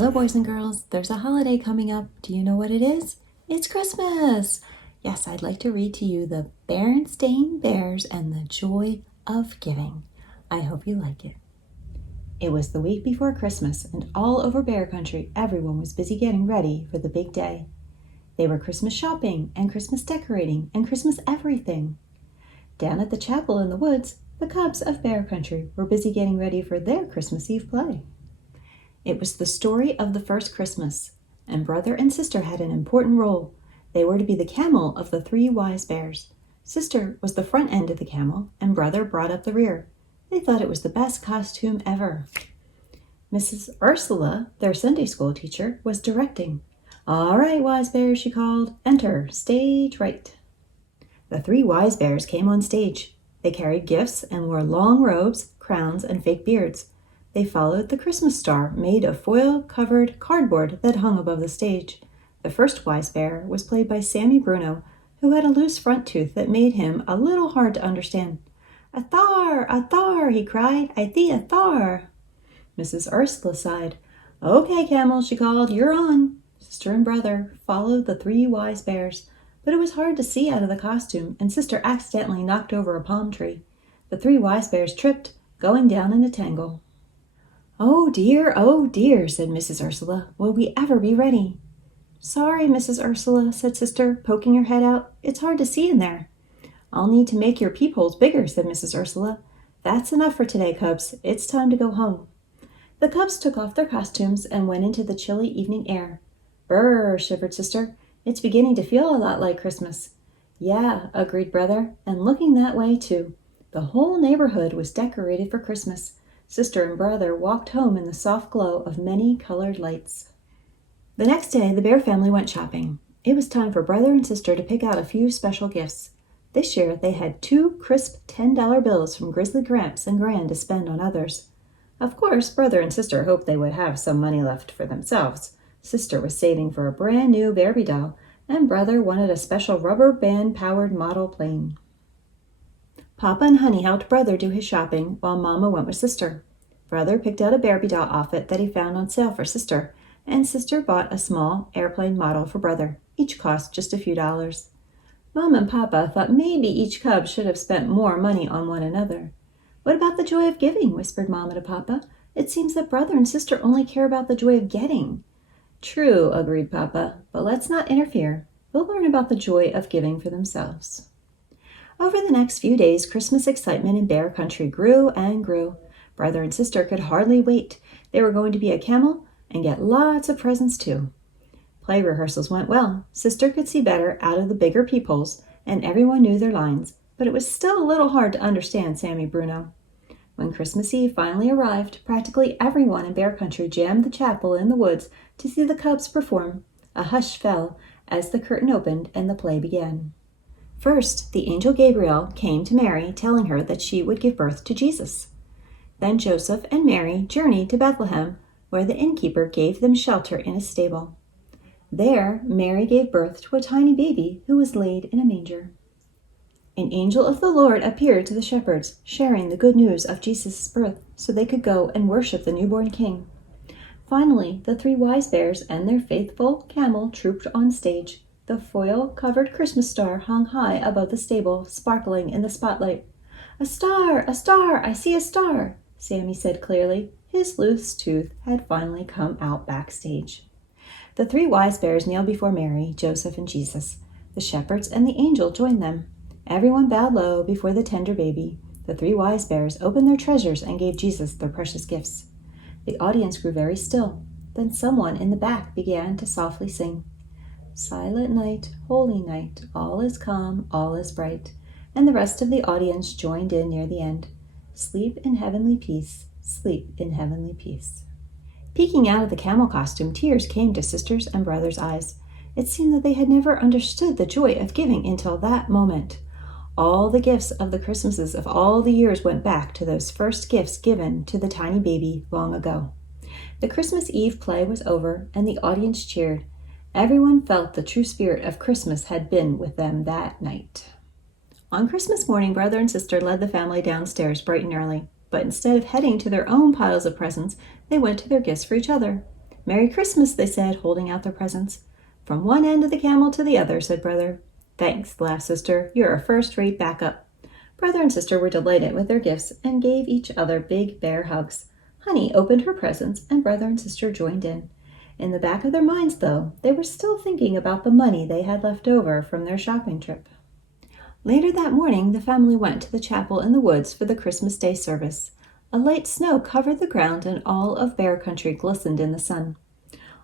Hello, boys and girls. There's a holiday coming up. Do you know what it is? It's Christmas. Yes, I'd like to read to you the Berenstain Bears and the Joy of Giving. I hope you like it. It was the week before Christmas, and all over Bear Country, everyone was busy getting ready for the big day. They were Christmas shopping and Christmas decorating and Christmas everything. Down at the chapel in the woods, the cubs of Bear Country were busy getting ready for their Christmas Eve play. It was the story of the first Christmas, and brother and sister had an important role. They were to be the camel of the three wise bears. Sister was the front end of the camel, and brother brought up the rear. They thought it was the best costume ever. Mrs. Ursula, their Sunday school teacher, was directing. "All right, wise bears," she called. "Enter, stage right." The three wise bears came on stage. They carried gifts and wore long robes, crowns, and fake beards. They followed the Christmas star made of foil-covered cardboard that hung above the stage. The first wise bear was played by Sammy Bruno, who had a loose front tooth that made him a little hard to understand. "A thar," he cried. "I thee a thar." Mrs. Ursula sighed. "Okay, camel," she called. "You're on." Sister and brother followed the three wise bears, but it was hard to see out of the costume, and sister accidentally knocked over a palm tree. The three wise bears tripped, going down in a tangle. Oh dear," said Mrs. Ursula. "Will we ever be ready?" "Sorry, Mrs. Ursula," said sister, poking her head out. "It's hard to see in there." "I'll need to make your peepholes bigger," said Mrs. Ursula. "That's enough for today, cubs. It's time to go home." The cubs took off their costumes and went into the chilly evening air. "Brr," shivered sister. "It's beginning to feel a lot like Christmas." "Yeah," agreed brother, "and looking that way too." The whole neighborhood was decorated for Christmas. Sister and brother walked home in the soft glow of many colored lights. The next day, the Bear family went shopping. It was time for brother and sister to pick out a few special gifts. This year, they had 2 crisp $10 bills from Grizzly Gramps and Gran to spend on others. Of course, brother and sister hoped they would have some money left for themselves. Sister was saving for a brand new Barbie doll, and brother wanted a special rubber band-powered model plane. Papa and Honey helped brother do his shopping while Mama went with sister. Brother picked out a Barbie doll outfit that he found on sale for sister, and sister bought a small airplane model for brother. Each cost just a few dollars. Mom and Papa thought maybe each cub should have spent more money on one another. "What about the joy of giving?" whispered Mama to Papa. "It seems that brother and sister only care about the joy of getting." "True," agreed Papa, "but let's not interfere. They'll learn about the joy of giving for themselves." Over the next few days, Christmas excitement in Bear Country grew and grew. Brother and sister could hardly wait. They were going to be a camel and get lots of presents too. Play rehearsals went well. Sister could see better out of the bigger peepholes, and everyone knew their lines, but it was still a little hard to understand Sammy Bruno. When Christmas Eve finally arrived, practically everyone in Bear Country jammed the chapel in the woods to see the cubs perform. A hush fell as the curtain opened and the play began. First, the angel Gabriel came to Mary, telling her that she would give birth to Jesus. Then Joseph and Mary journeyed to Bethlehem, where the innkeeper gave them shelter in a stable. There, Mary gave birth to a tiny baby who was laid in a manger. An angel of the Lord appeared to the shepherds, sharing the good news of Jesus' birth so they could go and worship the newborn king. Finally, the three wise bears and their faithful camel trooped on stage. The foil-covered Christmas star hung high above the stable, sparkling in the spotlight. A star! I see a star!" Sammy said clearly. His loose tooth had finally come out backstage. The three wise bears kneeled before Mary, Joseph, and Jesus. The shepherds and the angel joined them. Everyone bowed low before the tender baby. The three wise bears opened their treasures and gave Jesus their precious gifts. The audience grew very still. Then someone in the back began to softly sing. "Silent night, holy night, all is calm, all is bright." And the rest of the audience joined in near the end. "Sleep in heavenly peace, sleep in heavenly peace." Peeking out of the camel costume, tears came to sisters and brothers' eyes. It seemed that they had never understood the joy of giving until that moment. All the gifts of the Christmases of all the years went back to those first gifts given to the tiny baby long ago. The Christmas Eve play was over, and the audience cheered. Everyone felt the true spirit of Christmas had been with them that night. On Christmas morning, brother and sister led the family downstairs bright and early, but instead of heading to their own piles of presents, they went to their gifts for each other. Merry Christmas, they said, holding out their presents. From one end of the camel to the other, said Brother. Thanks, laughed Sister. You're a first-rate backup. Brother and Sister were delighted with their gifts and gave each other big bear hugs. Honey opened her presents, and Brother and Sister joined in. In the back of their minds, though, they were still thinking about the money they had left over from their shopping trip. Later that morning, the family went to the chapel in the woods for the Christmas Day service. A light snow covered the ground, and all of Bear Country glistened in the sun.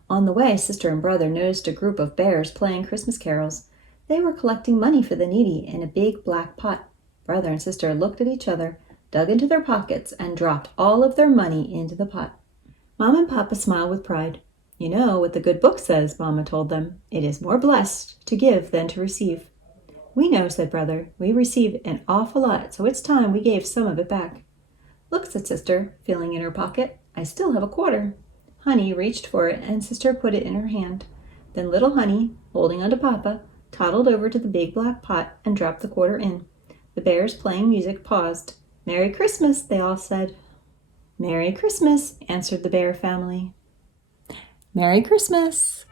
On the way, Sister and Brother noticed a group of bears playing Christmas carols. They were collecting money for the needy in a big black pot. Brother and Sister looked at each other, dug into their pockets, and dropped all of their money into the pot. Mom and Papa smiled with pride. You know what the good book says, Mama told them. It is more blessed to give than to receive. We know, said Brother. We receive an awful lot, so it's time we gave some of it back. Look, said Sister, feeling in her pocket. I still have a quarter. Honey reached for it, and Sister put it in her hand. Then little Honey, holding onto Papa, toddled over to the big black pot and dropped the quarter in. The bears playing music paused. Merry Christmas, they all said. Merry Christmas, answered the bear family. Merry Christmas!